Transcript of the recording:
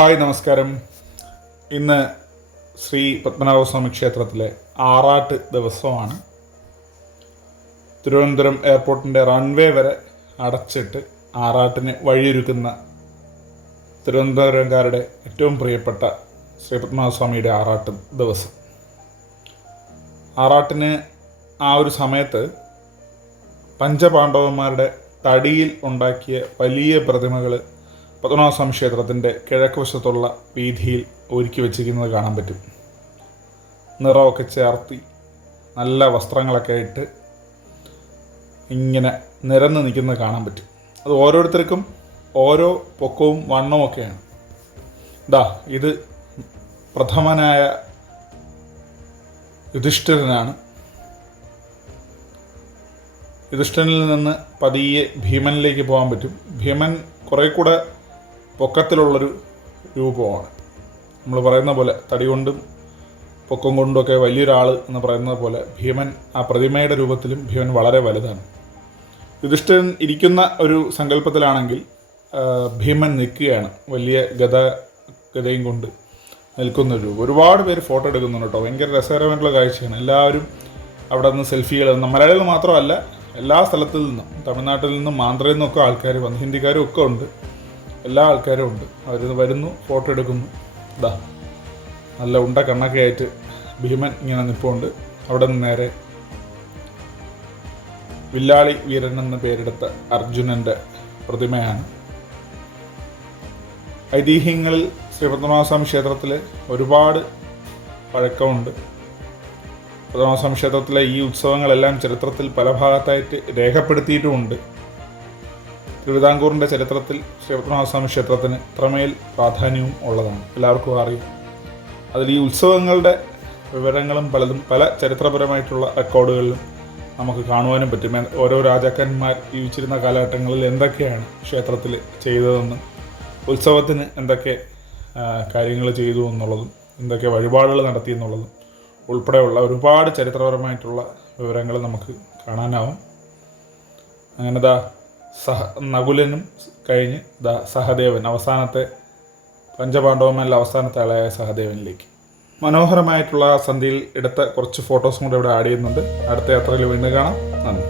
Hi നമസ്കാരം. ഇന്ന് ശ്രീ പത്മനാഭസ്വാമി ക്ഷേത്രത്തിലെ ആറാട്ട് ദിവസമാണ്. തിരുവനന്തപുരം എയർപോർട്ടിൻ്റെ റൺവേ വരെ അടച്ചിട്ട് ആറാട്ടിന് വഴിയൊരുക്കുന്ന തിരുവനന്തപുരംകാരുടെ ഏറ്റവും പ്രിയപ്പെട്ട ശ്രീ പത്മനാഭസ്വാമിയുടെ ആറാട്ട് ദിവസം. ആറാട്ടിന് ആ ഒരു സമയത്ത് പഞ്ചപാണ്ഡവന്മാരുടെ തടിയിൽ ഉണ്ടാക്കിയ വലിയ പ്രതിമകൾ പത്മനാഭസ്വാമി ക്ഷേത്രത്തിൻ്റെ കിഴക്ക് വശത്തുള്ള വീഥിയിൽ ഒരുക്കി വച്ചിരിക്കുന്നത് കാണാൻ പറ്റും. നിറമൊക്കെ ചേർത്തി നല്ല വസ്ത്രങ്ങളൊക്കെ ഇട്ട് ഇങ്ങനെ നിരന്ന് നിൽക്കുന്നത് കാണാൻ പറ്റും. അത് ഓരോരുത്തർക്കും ഓരോ പൊക്കവും വണ്ണവും ഒക്കെയാണ്. ഇത് പ്രഥമനായ യുധിഷ്ഠിരനാണ്. യുധിഷ്ഠിരനിൽ നിന്ന് പതിയെ ഭീമനിലേക്ക് പോകാൻ പറ്റും. ഭീമൻ കുറേ കൂടെ പൊക്കത്തിലുള്ളൊരു രൂപമാണ്. നമ്മൾ പറയുന്ന പോലെ തടി കൊണ്ടും പൊക്കം കൊണ്ടുമൊക്കെ വലിയൊരാൾ എന്ന് പറയുന്നത് പോലെ ഭീമൻ ആ പ്രതിമയുടെ രൂപത്തിലും ഭീമൻ വളരെ വലുതാണ്. യുധിഷ്ഠിരൻ ഇരിക്കുന്ന ഒരു സങ്കല്പത്തിലാണെങ്കിൽ ഭീമൻ നിൽക്കുകയാണ്, വലിയ ഗദയും കൊണ്ട് നിൽക്കുന്ന ഒരു രൂപം. ഒരുപാട് പേര് ഫോട്ടോ എടുക്കുന്നുണ്ട് കേട്ടോ. ഭയങ്കര രസകരമായിട്ടുള്ള കാഴ്ചയാണ്. എല്ലാവരും അവിടെ നിന്ന് സെൽഫികൾ, മലയാളികൾ മാത്രമല്ല, എല്ലാ സ്ഥലത്തിൽ നിന്നും, തമിഴ്നാട്ടിൽ നിന്നും ആന്ധ്രയിൽ നിന്നൊക്കെ ആൾക്കാർ വന്ന്, ഹിന്ദിക്കാരും ഒക്കെ ഉണ്ട്, എല്ലാ ആൾക്കാരും ഉണ്ട്. അവർ വരുന്നു, ഫോട്ടോ എടുക്കുന്നു. നല്ല ഉണ്ട കണ്ണൊക്കെ ആയിട്ട് ഭീമൻ ഇങ്ങനെ നിൽപ്പുണ്ട്. അവിടെ നിന്ന് നേരെ വില്ലാളി വീരൻ എന്ന പേരെടുത്ത അർജുനൻ്റെ പ്രതിമയാണ്. ഐതിഹ്യങ്ങളിൽ ശ്രീ പത്മനാഭസ്വാമി ക്ഷേത്രത്തിൽ ഒരുപാട് പഴക്കമുണ്ട്. പത്മനാഭസ്വാമി ക്ഷേത്രത്തിലെ ഈ ഉത്സവങ്ങളെല്ലാം ചരിത്രത്തിൽ പല ഭാഗത്തായിട്ട് രേഖപ്പെടുത്തിയിട്ടുമുണ്ട്. തിരുവിതാംകൂറിൻ്റെ ചരിത്രത്തിൽ ശ്രീ പത്മനാഭസ്വാമി ക്ഷേത്രത്തിന് ഇത്രമേൽ പ്രാധാന്യവും ഉള്ളതാണ്, എല്ലാവർക്കും അറിയാം. അതിൽ ഈ ഉത്സവങ്ങളുടെ വിവരങ്ങളും പലതും പല ചരിത്രപരമായിട്ടുള്ള റെക്കോർഡുകളിലും നമുക്ക് കാണുവാനും പറ്റും. ഓരോ രാജാക്കന്മാർ ജീവിച്ചിരുന്ന കാലഘട്ടങ്ങളിൽ എന്തൊക്കെയാണ് ക്ഷേത്രത്തിൽ ചെയ്തതെന്നും ഉത്സവത്തിന് എന്തൊക്കെ കാര്യങ്ങൾ ചെയ്തു എന്നുള്ളതും എന്തൊക്കെ വഴിപാടുകൾ നടത്തി എന്നുള്ളതും ഉൾപ്പെടെയുള്ള ഒരുപാട് ചരിത്രപരമായിട്ടുള്ള വിവരങ്ങൾ നമുക്ക് കാണാനാവും. അങ്ങനെ നകുലനും കഴിഞ്ഞ് സഹദേവൻ, അവസാനത്തെ പഞ്ചപാണ്ഡവന്മാരിൽ അവസാനത്തെ ആളായ സഹദേവനിലേക്ക്. മനോഹരമായിട്ടുള്ള സന്ധ്യയിൽ എടുത്ത കുറച്ച് ഫോട്ടോസും കൂടെ ഇവിടെ ആഡ് ചെയ്യുന്നുണ്ട്. അടുത്ത യാത്രയിൽ വീണ്ടും കാണാം. നന്ദി.